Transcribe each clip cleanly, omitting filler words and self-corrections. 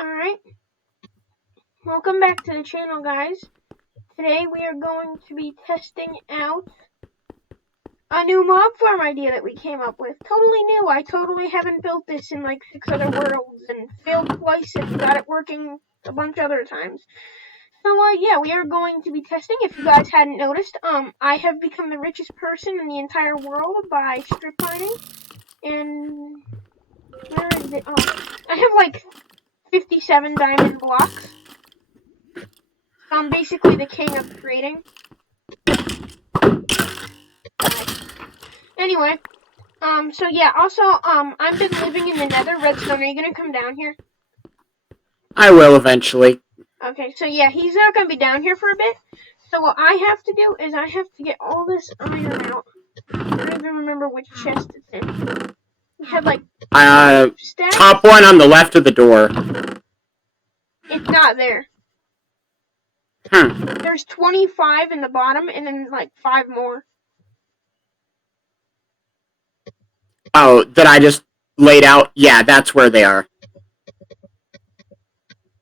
Alright, welcome back to the channel, guys. Today we are going to be testing out a new mob farm idea that we came up with. Totally new. I totally haven't built this in like 6 other worlds and failed twice and got it working a bunch other times. So yeah, we are going to be testing. If you guys hadn't noticed, I have become the richest person in the entire world by strip mining. And where is it? Oh, I have like 57 diamond blocks. I'm basically the king of creating. Anyway, so yeah, also, I've been living in the nether. Redstone, are you gonna come down here? I will eventually. Okay, so yeah, he's not gonna be down here for a bit. So what I have to do is I have to get all this iron out. I don't even remember which chest it's in. We had like stacks. Top one on the left of the door. It's not there. There's 25 in the bottom and then like 5 more. Oh, that I just laid out? Yeah, that's where they are.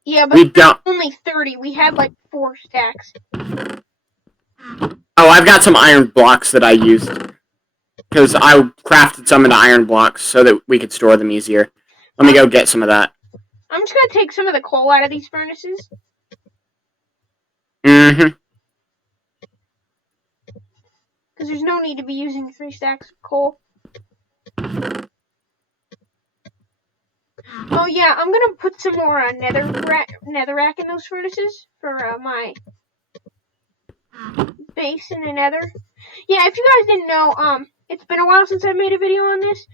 Yeah, but there's only 30. We had like 4 stacks. Oh, I've got some iron blocks that I used. Because I crafted some into iron blocks so that we could store them easier. Let me go get some of that. I'm just gonna take some of the coal out of these furnaces. Mm-hmm. Because there's no need to be using 3 stacks of coal. Oh yeah, I'm gonna put some more netherrack in those furnaces for my base in the nether. Yeah, if you guys didn't know, it's been a while since I made a video on this.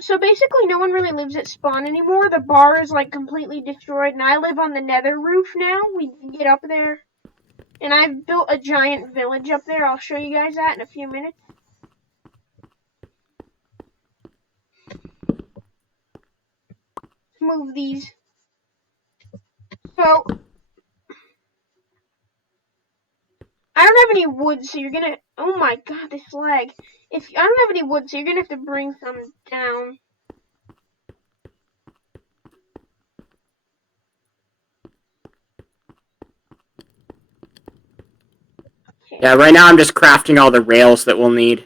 So basically no one really lives at spawn anymore. The bar is like completely destroyed and I live on the nether roof now. We can get up there. And I've built a giant village up there. I'll show you guys that in a few minutes. Move these. So I don't have any wood, so you're gonna. Oh my god, this lag. I don't have any wood, so you're gonna have to bring some down. Okay. Yeah, right now I'm just crafting all the rails that we'll need.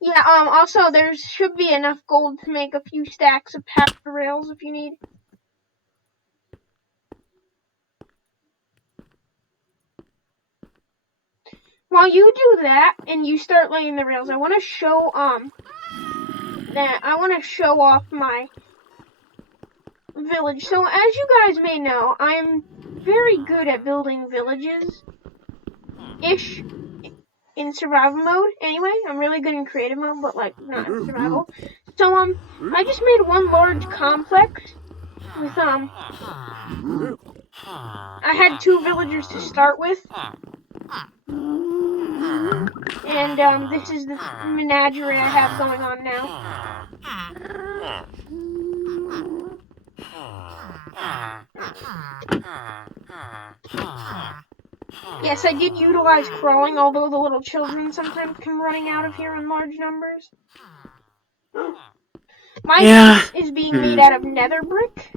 Yeah, also there should be enough gold to make a few stacks of power rails if you need. While you do that and you start laying the rails, I want to show off my village. So as you guys may know, I'm very good at building villages-ish in survival mode. Anyway, I'm really good in creative mode, but like not in survival. So I just made one large complex with I had 2 villagers to start with. And this is the menagerie I have going on now. Yes, I did utilize crawling, although the little children sometimes come running out of here in large numbers. My house is being made out of nether brick.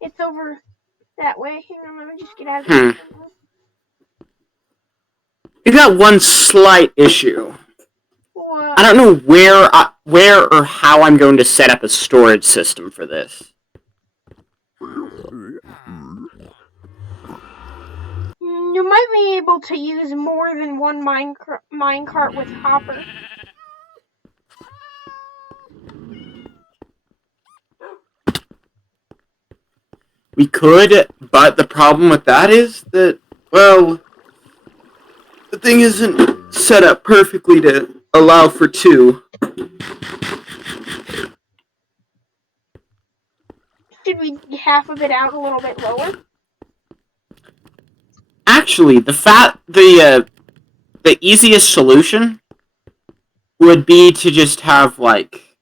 It's over that way. Hang on, let me just get out of here. You got one slight issue. What? I don't know where or how I'm going to set up a storage system for this. You might be able to use more than one minecart with hopper. We could, but the problem with that is that, well, the thing isn't set up perfectly to allow for 2. Should we half of it out a little bit lower? Actually, the easiest solution would be to just have, like,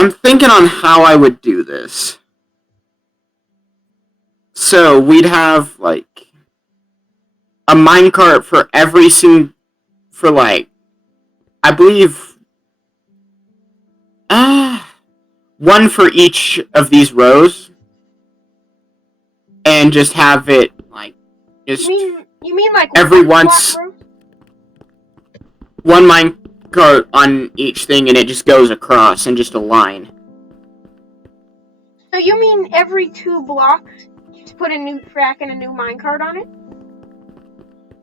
I'm thinking on how I would do this. So, we'd have, like, a minecart for for like, I believe, one for each of these rows, and just have it like just You mean like every one once block row? one minecart on each thing, and it just goes across in just a line. So you mean every 2 blocks, just put a new track and a new minecart on it?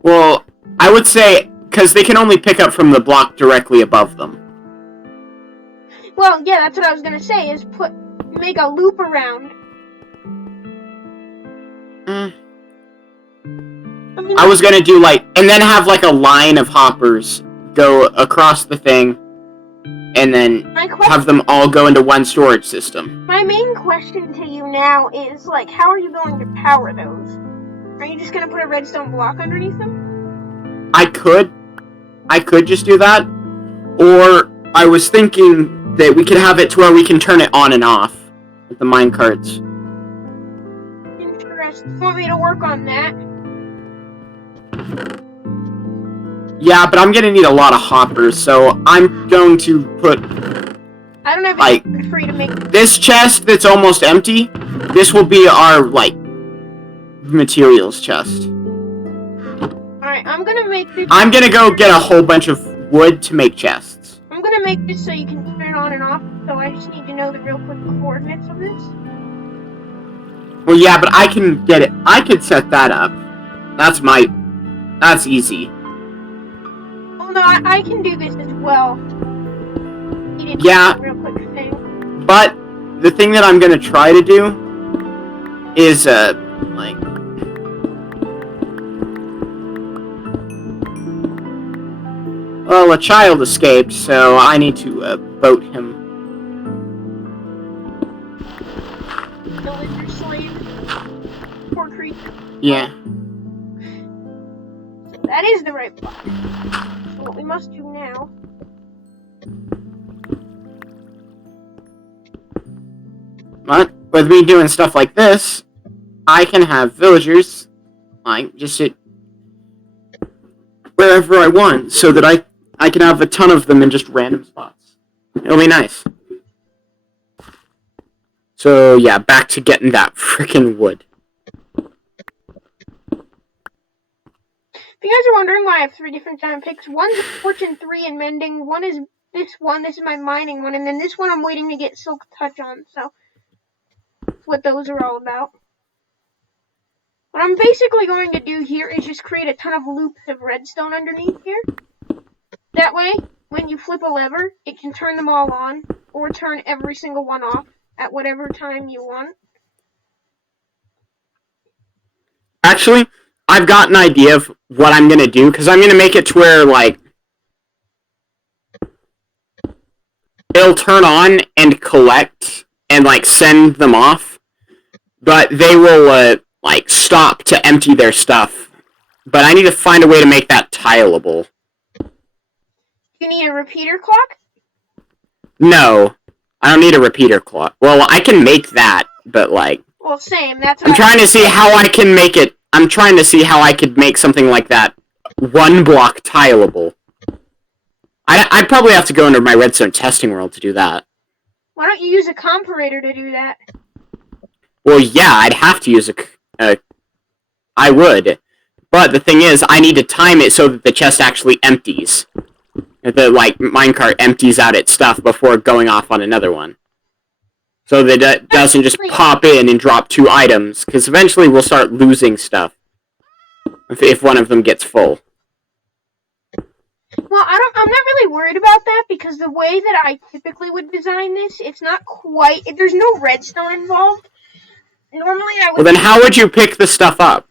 Well, I would say because they can only pick up from the block directly above them. Well, yeah, that's what I was gonna say. Is make a loop around. I was gonna do like, and then have like a line of hoppers go across the thing, and then have them all go into one storage system. My main question to you now is, like, how are you going to power those? Are you just gonna put a redstone block underneath them? I could just do that, or I was thinking that we could have it to where we can turn it on and off with the minecarts. Interesting. You want me to work on that? Yeah, but I'm gonna need a lot of hoppers, so I'm going to put. I don't have like any free to make this chest that's almost empty. This will be our like materials chest. Alright, I'm gonna make this. I'm gonna go get a whole bunch of wood to make chests. I'm gonna make this so you can turn it on and off, so I just need to know the real quick coordinates of this. Well, yeah, but I can get it. I could set that up. That's easy. Oh no, I can do this as well. Yeah, real quick thing. But the thing that I'm gonna try to do is like. Well, a child escaped, so I need to boat him. Villager slave. Poor creature. Yeah. So that is the right block. So what we must do now. But with me doing stuff like this, I can have villagers like just sit wherever I want, so that I can have a ton of them in just random spots. It'll be nice. So yeah, back to getting that frickin' wood. If you guys are wondering why I have 3 different time picks, one's Fortune 3 and Mending, one is this is my mining one, and then this one I'm waiting to get Silk Touch on, so that's what those are all about. What I'm basically going to do here is just create a ton of loops of redstone underneath here. That way, when you flip a lever, it can turn them all on, or turn every single one off at whatever time you want. Actually, I've got an idea of what I'm gonna do, because I'm gonna make it to where, like, it'll turn on and collect and, like, send them off, but they will, like, stop to empty their stuff. But I need to find a way to make that tileable. You need a repeater clock? No, I don't need a repeater clock. Well, I can make that, but, like... Well, same, that's what I'm trying to see how I can make it... I'm trying to see how I could make something like that 1 block tileable. I'd probably have to go into my redstone testing world to do that. Why don't you use a comparator to do that? Well, yeah, I'd have to use I would. But the thing is, I need to time it so that the chest actually empties. The, like, minecart empties out its stuff before going off on another one. So that it doesn't just pop in and drop 2 items, because eventually we'll start losing stuff if one of them gets full. Well, I'm not really worried about that, because the way that I typically would design this, it's not quite... There's no redstone involved. Normally I would... Well, then how would you pick the stuff up?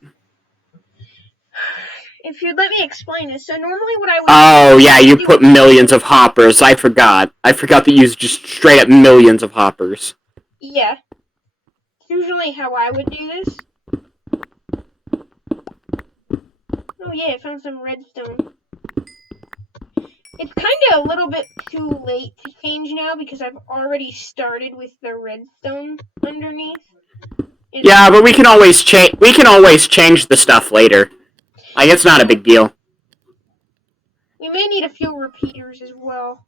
If you'd let me explain this. So normally what I would... Oh, yeah, you put millions of hoppers. I forgot. I forgot that you use just straight up millions of hoppers. Yeah. It's usually how I would do this. Oh yeah, I found some redstone. It's kind of a little bit too late to change now because I've already started with the redstone underneath. Yeah, but we can always change. We can always change the stuff later. Like, it's not a big deal. We may need a few repeaters as well.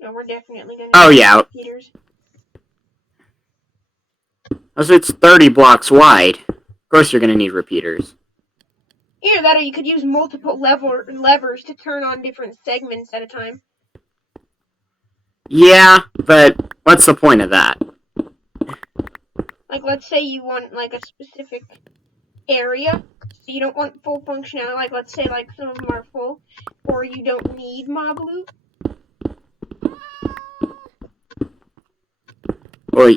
No, we're definitely gonna need repeaters. As it's 30 blocks wide. Of course you're gonna need repeaters. Either that or you could use multiple levers to turn on different segments at a time. Yeah, but what's the point of that? Like, let's say you want, like, a specific area, so you don't want full functionality, like, let's say, like, some of them are full, or you don't need mob loot. Or,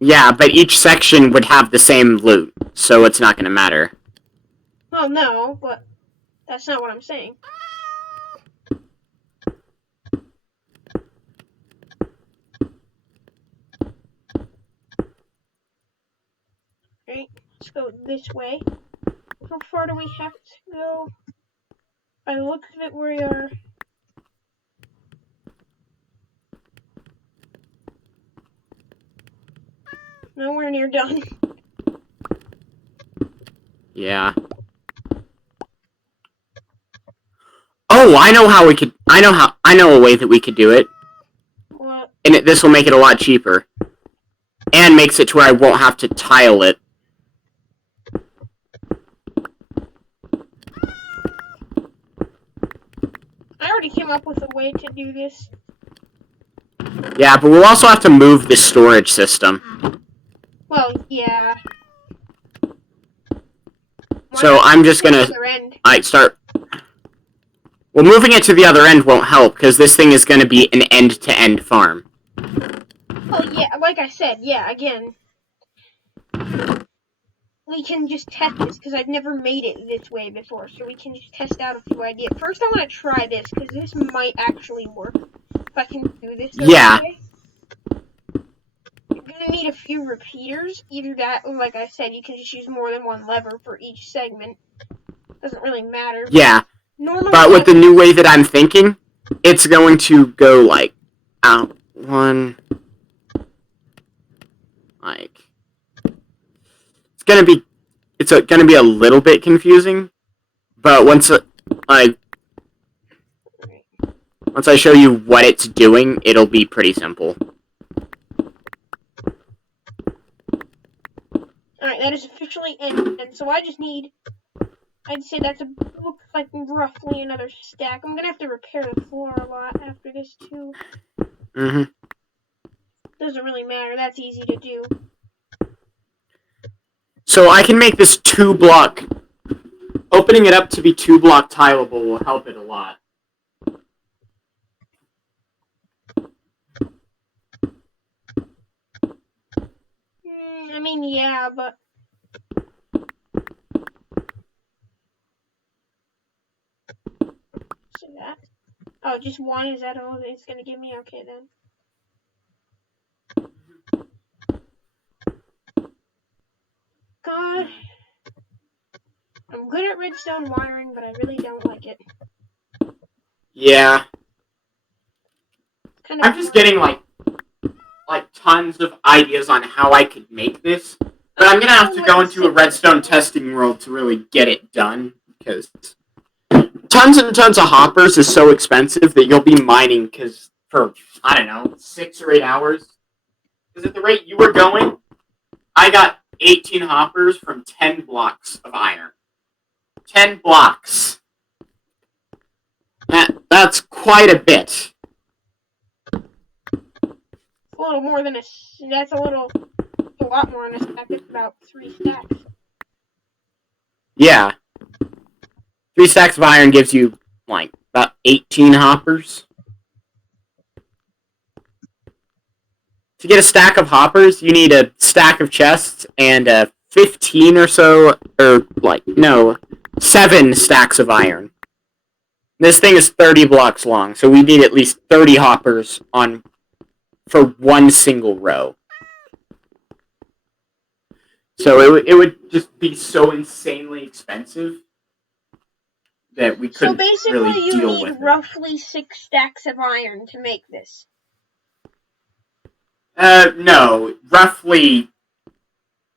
yeah, but each section would have the same loot, so it's not gonna matter. Well, no, but that's not what I'm saying. Right, let's go this way. How far do we have to go? By the looks of it, we are... nowhere near done. Yeah. Oh, I know a way that we could do it. What? And this will make it a lot cheaper. And makes it to where I won't have to tile it. I already came up with a way to do this. Yeah, but we'll also have to move the storage system. Well, yeah. So I'm just gonna start. Well, moving it to the other end won't help because this thing is going to be an end-to-end farm. Oh yeah, like I said, yeah. Again, we can just test this because I've never made it this way before, so we can just test out a few ideas. First, I want to try this because this might actually work. If I can do this the right way. You're gonna need a few repeaters. Either that, or like I said, you can just use more than one lever for each segment. Doesn't really matter. Yeah. But with the new way that I'm thinking, it's going to go like out one, like it's gonna be a little bit confusing, but once I show you what it's doing, it'll be pretty simple. Alright, that is officially ended, so I just need, I'd say looks like roughly another stack. I'm gonna have to repair the floor a lot after this too. Doesn't really matter, that's easy to do. So I can make this 2-block. Opening it up to be 2-block tileable will help it a lot. I mean, yeah, but... So that... Oh, just one? Is that all it's gonna give me? Okay, then. God... I'm good at redstone wiring, but I really don't like it. Yeah. I'm just getting, like tons of ideas on how I could make this. But I'm gonna have to go into a redstone testing world to really get it done, because tons and tons of hoppers is so expensive that you'll be mining for, I don't know, 6 or 8 hours. Because at the rate you were going, I got 18 hoppers from 10 blocks of iron. 10 blocks. That's quite a bit. A little more than that's a lot more than a stack. It's about 3 stacks. Yeah. 3 stacks of iron gives you, like, about 18 hoppers. To get a stack of hoppers, you need a stack of chests and 15 or so, or, 7 stacks of iron. This thing is 30 blocks long, so we need at least 30 hoppers for one single row. So it would just be so insanely expensive that we couldn't really deal with it. So basically you need roughly 6 stacks of iron to make this. No, roughly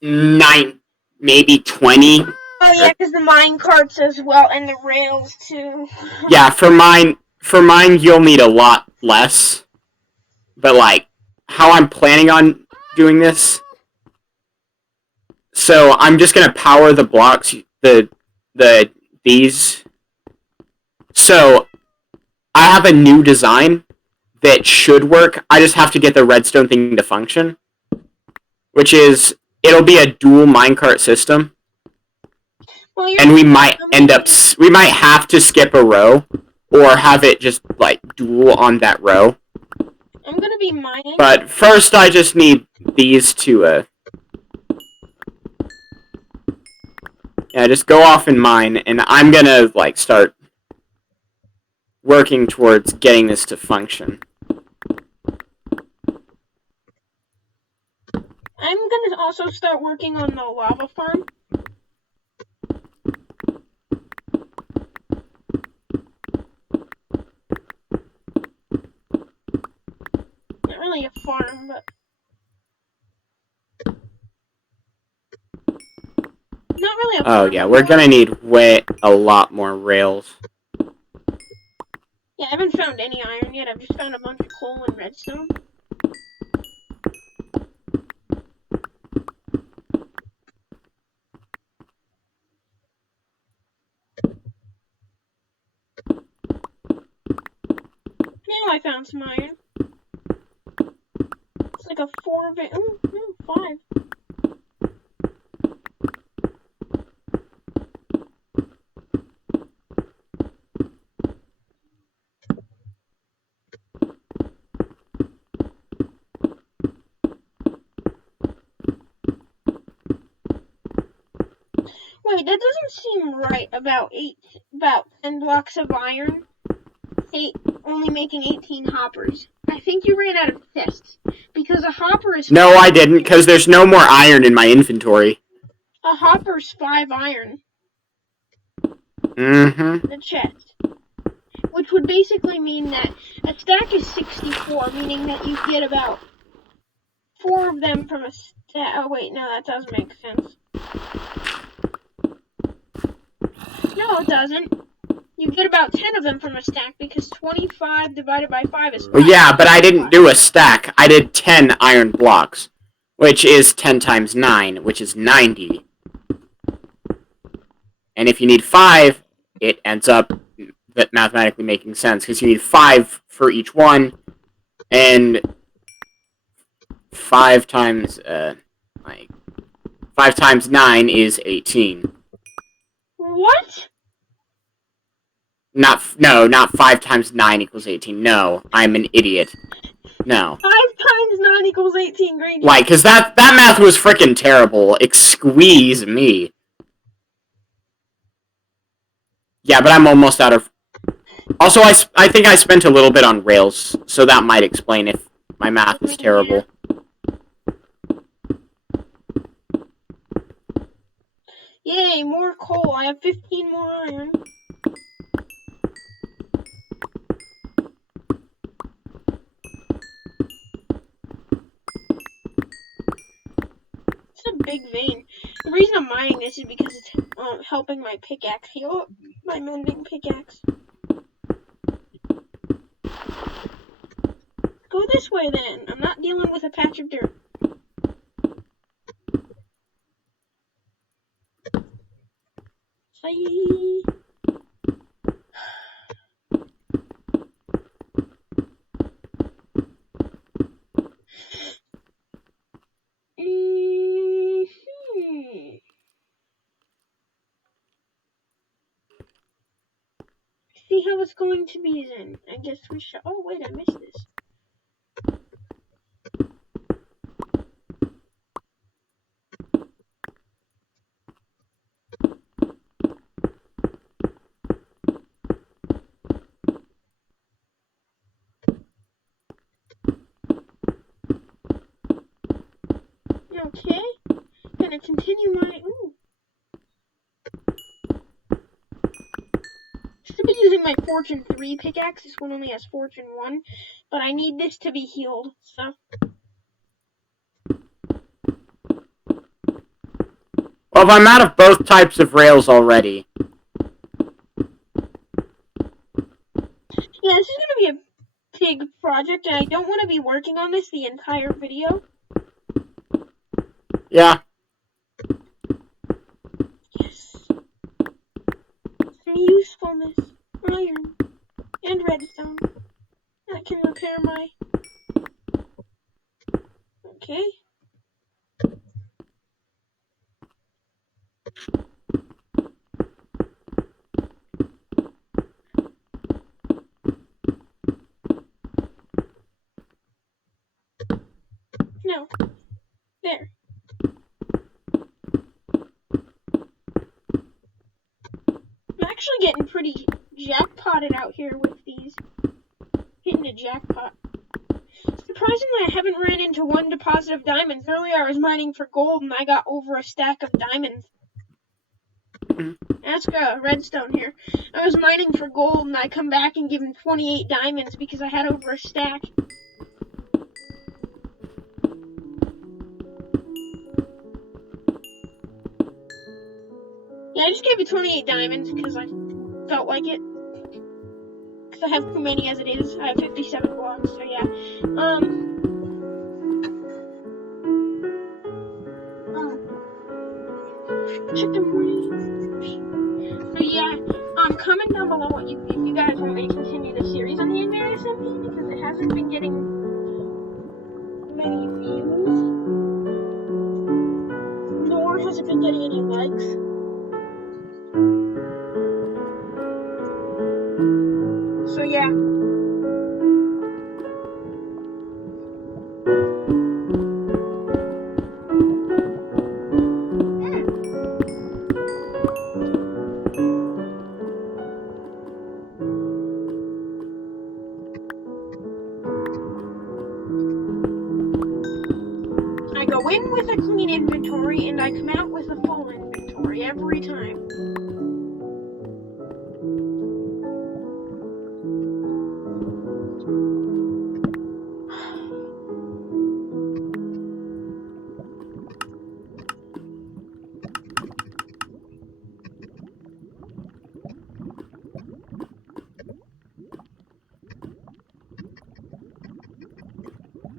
9, maybe 20. Oh yeah, because the mine carts as well, and the rails too. Yeah, for mine, you'll need a lot less. But like, how I'm planning on doing this. So I'm just gonna power the blocks, these. So I have a new design that should work. I just have to get the redstone thing to function, which is it'll be a dual minecart system, Well, and we might have to skip a row or have it just like dual on that row. I'm gonna be mining. But first, I just need these to yeah, just go off and mine, and I'm gonna like start working towards getting this to function. I'm gonna also start working on the lava farm. Not really a farm, but not really a farm. Oh yeah, we're gonna need a lot more rails. Yeah, I haven't found any iron yet. I've just found a bunch of coal and redstone. Now I found some iron. It's like a 4 of it. Ooh, 5. Wait, that doesn't seem right. About 10 blocks of iron. Only making 18 hoppers. I think you ran out of chests. Because a hopper is... No, I didn't, because there's no more iron in my inventory. A hopper's 5 iron. Mm-hmm. The chest. Which would basically mean that a stack is 64, meaning that you get about 4 of them from a stack. Oh wait, no, that doesn't make sense. No, it doesn't. You get about 10 of them from a stack because 25 divided by 5 is 5. Well, yeah, but I didn't do a stack. I did 10 iron blocks, which is 10 times 9, which is 90. And if you need 5, it ends up mathematically making sense, because you need 5 for each one, and 5 times, 5 times 9 is 18. What? Not 5 times 9 equals 18. No, I'm an idiot. No. 5 times 9 equals 18, great. Like, because that math was freaking terrible. Excuse me. Yeah, but I'm almost out of... Also, I think I spent a little bit on rails, so that might explain if my math is terrible. Yay, more coal. I have 15 more iron. It's a big vein. The reason I'm mining this is because it's helping my pickaxe heal up. My mending pickaxe. Go this way then. I'm not dealing with a patch of dirt. Bye. See how it's going to be then. I guess we should. Oh wait, I missed this. Okay, gonna continue my. Ooh. Should be using my Fortune 3 pickaxe. This one only has Fortune 1, but I need this to be healed. So. Well, if I'm out of both types of rails already. Yeah, this is gonna be a big project, and I don't want to be working on this the entire video. Yeah. Yes. Some usefulness. Iron. And redstone. I can repair my... Okay. No. There. I'm actually getting pretty jackpotted out here with these. Hitting a jackpot. Surprisingly, I haven't ran into one deposit of diamonds. Earlier I was mining for gold and I got over a stack of diamonds. Ask Redstone here. I was mining for gold and I come back and give him 28 diamonds because I had over a stack. Yeah, I just gave you 28 diamonds because I felt like it. Because I have too many as it is. I have 57 blocks, so yeah. Chicken wings. So yeah, comment down below what if you guys want me to continue the series on the Engman SMP because it hasn't been getting many views, nor has it been getting any likes. So yeah. I go in with a clean inventory and I come out with a full inventory every time.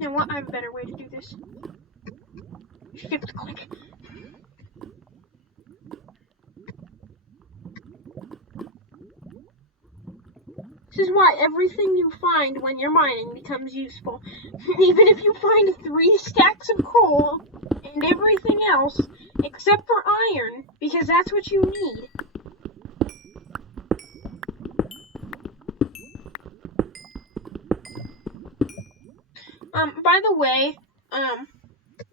And what? I have a better way to do this. Shift click. This is why everything you find when you're mining becomes useful. Even if you find 3 stacks of coal and everything else, except for iron, because that's what you need. By the way, I'm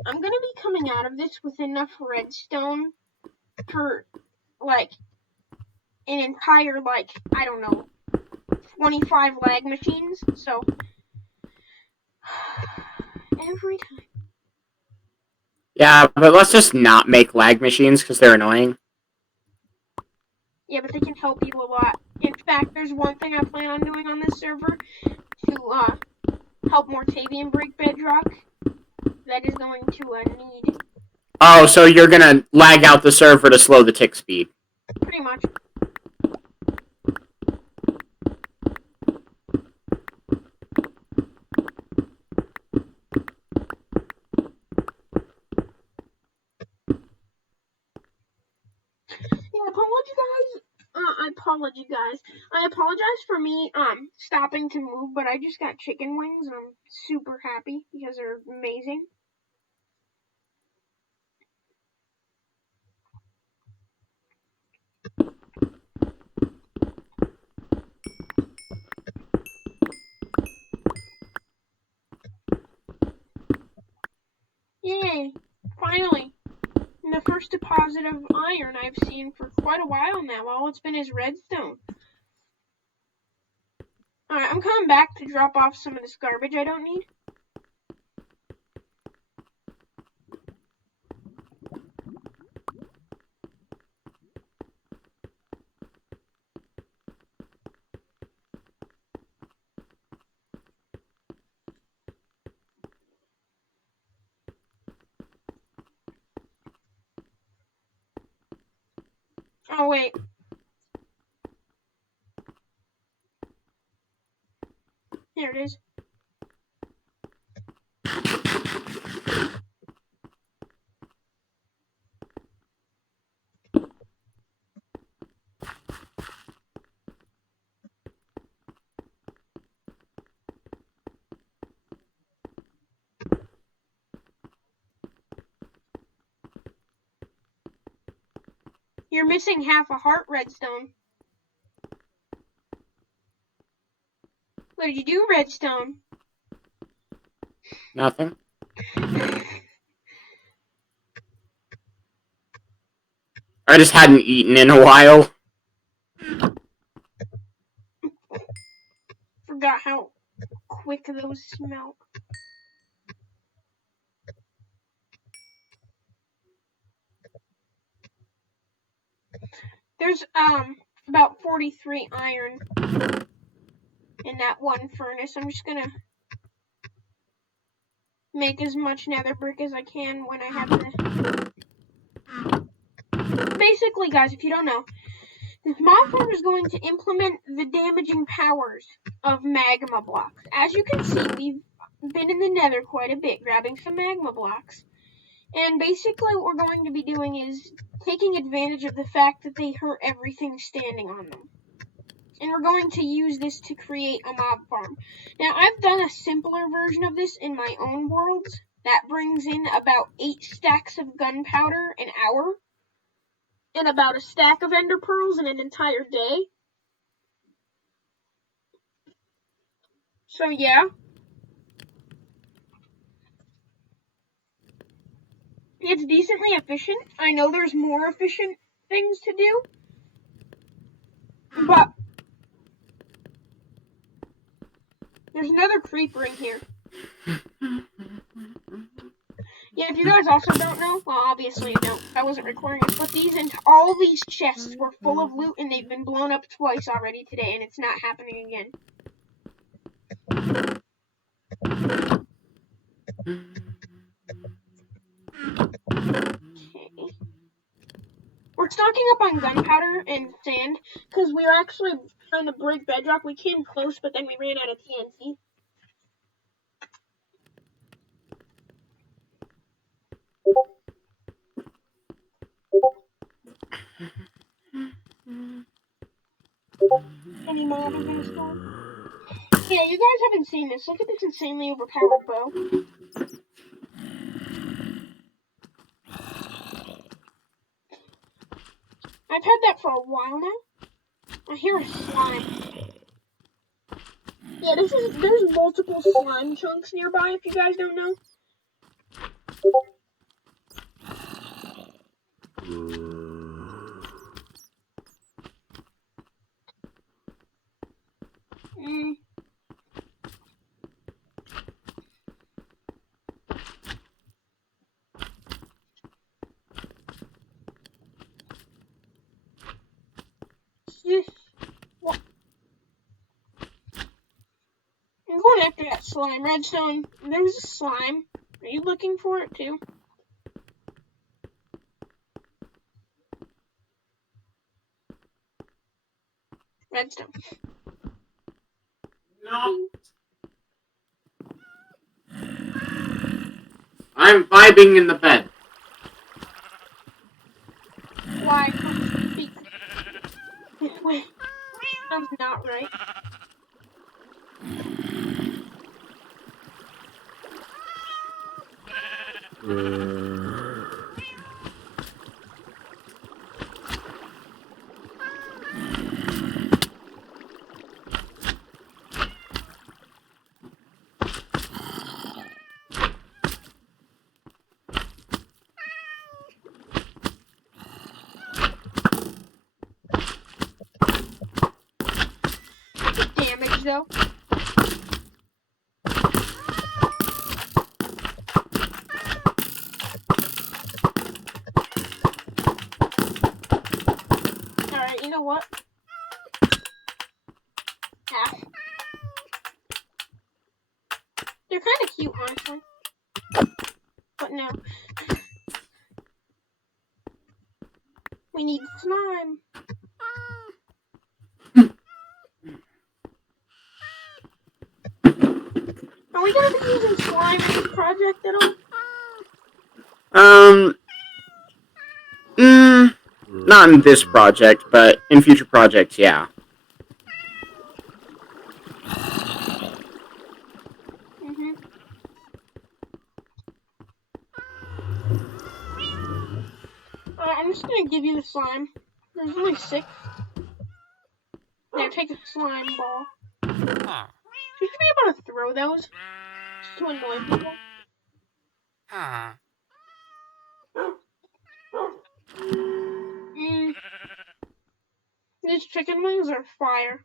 gonna be coming out of this with enough redstone for, like, an entire, like, I don't know, 25 lag machines, so every time. Yeah, but let's just not make lag machines because they're annoying. Yeah, but they can help you a lot. In fact, there's one thing I plan on doing on this server to help Mortavian break bedrock. That is going to need. Oh, so you're gonna lag out the server to slow the tick speed. Pretty much. I apologize for me stopping to move, but I just got chicken wings and I'm super happy because they're amazing. Yay! Finally! The first deposit of iron I've seen for quite a while now. All it's been is redstone. Alright, I'm coming back to drop off some of this garbage I don't need. Oh, wait. Here it is. You're missing half a heart, Redstone. What did you do, Redstone? Nothing. I just hadn't eaten in a while. Forgot how quick those smell. There's about 43 iron in that one furnace. I'm just gonna make as much nether brick as I can when I have the... Basically, guys, if you don't know, this mob farm is going to implement the damaging powers of magma blocks. As you can see, we've been in the nether quite a bit, grabbing some magma blocks. And basically what we're going to be doing is taking advantage of the fact that they hurt everything standing on them. And we're going to use this to create a mob farm. Now, I've done a simpler version of this in my own worlds. That brings in about 8 stacks of gunpowder an hour. And about a stack of ender pearls in an entire day. So yeah. It's decently efficient. I know there's more efficient things to do. But there's another creeper in here. Yeah, if you guys also don't know, well, obviously you don't, I wasn't recording it, but all these chests were full of loot and they've been blown up twice already today, and it's not happening again. Okay. We're stocking up on gunpowder and sand, because we were actually trying to break bedrock. We came close, but then we ran out of TNT. Any mob is gonna spawn. Yeah, you guys haven't seen this. Look at this insanely overpowered bow. I've had that for a while now. I hear a slime. Yeah, there's multiple slime chunks nearby if you guys don't know. What? I'm going after that slime. Redstone, there's a slime. Are you looking for it too? Redstone. No. I'm vibing in the bed. Why? Speak this way. Sounds not right. Damage though. Alright, you know what? Ah. They're kind of cute, honestly. But no. We need slime. Are we gonna be using slime in this project at all? Not in this project, but in future projects, yeah. I'm just gonna give you the slime. There's only 6. There, take a slime ball. You should be able to throw those just to annoy people. These chicken wings are fire.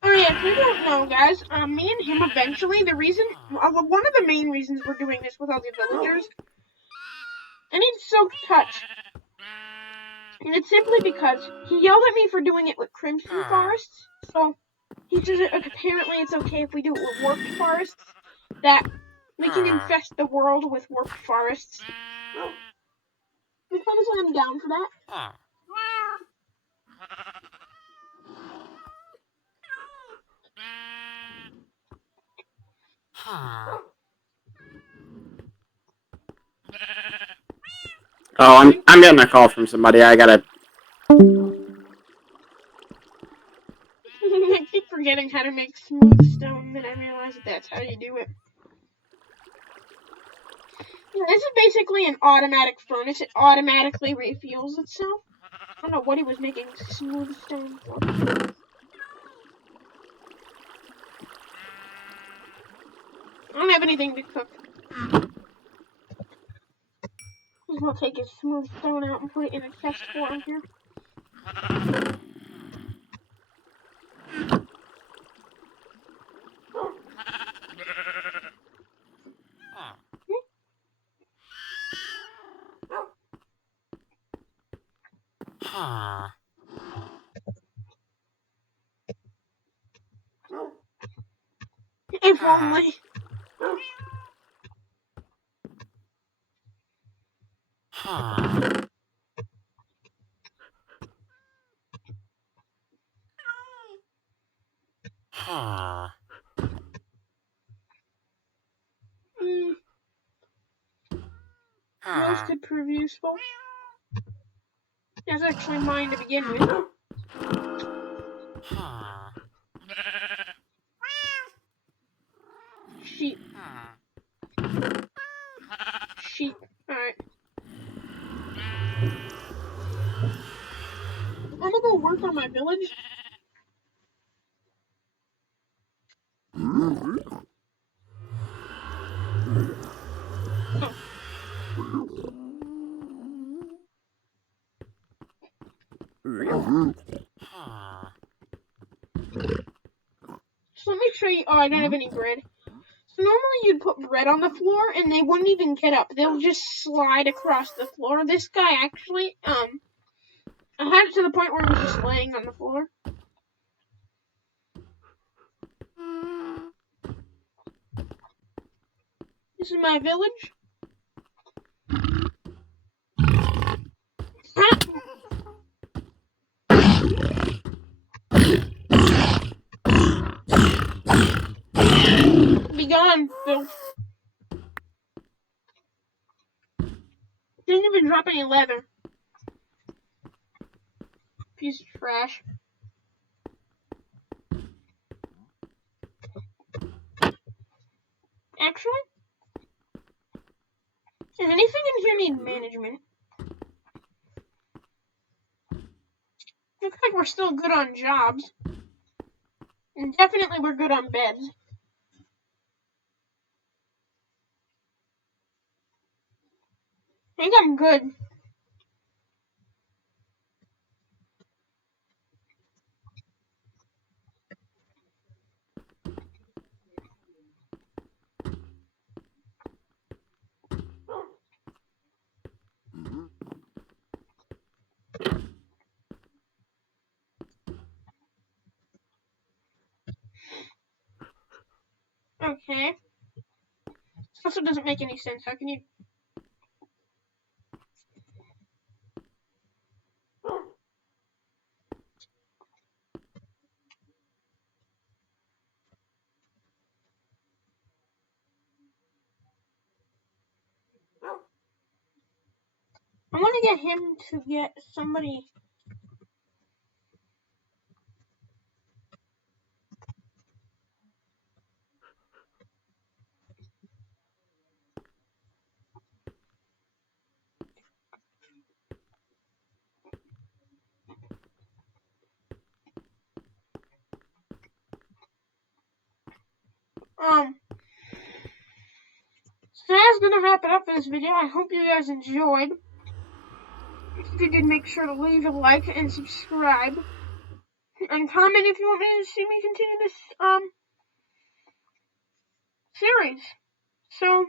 Oh yeah, if you don't know, guys, me and him eventually, one of the main reasons we're doing this with all the villagers, I need Silk Touch. And it's simply because he yelled at me for doing it with Crimson Forests, so he says apparently it's okay if we do it with Warped Forests, that we can infest the world with Warped Forests. Which honestly, I'm down for that. Oh, I'm getting a call from somebody. I gotta. I keep forgetting how to make smooth stone, then I realize that's how you do it. This is basically an automatic furnace. It automatically refuels itself. I don't know what he was making smooth stone for. I don't have anything to cook. We'll take his smooth stone out and put it in a chest for him here. If only. Those could prove useful. That's actually mine to begin with. Sheep. Sheep. Alright. I'm gonna go work on my village. So let me show you. Oh, I don't have any bread. So normally you'd put bread on the floor and they wouldn't even get up. They'll just slide across the floor. This guy actually, I had it to the point where he was just laying on the floor. This is my village. Be gone, filth. Didn't even drop any leather. Piece of trash. Actually, does anything in here need management? Looks like we're still good on jobs. And definitely we're good on beds. I think I'm good. Okay. This also doesn't make any sense. How can you... I want to get him to get somebody... So that's gonna wrap it up for this video. I hope you guys enjoyed. If you did, make sure to leave a like and subscribe. And comment if you want me to see me continue this series. So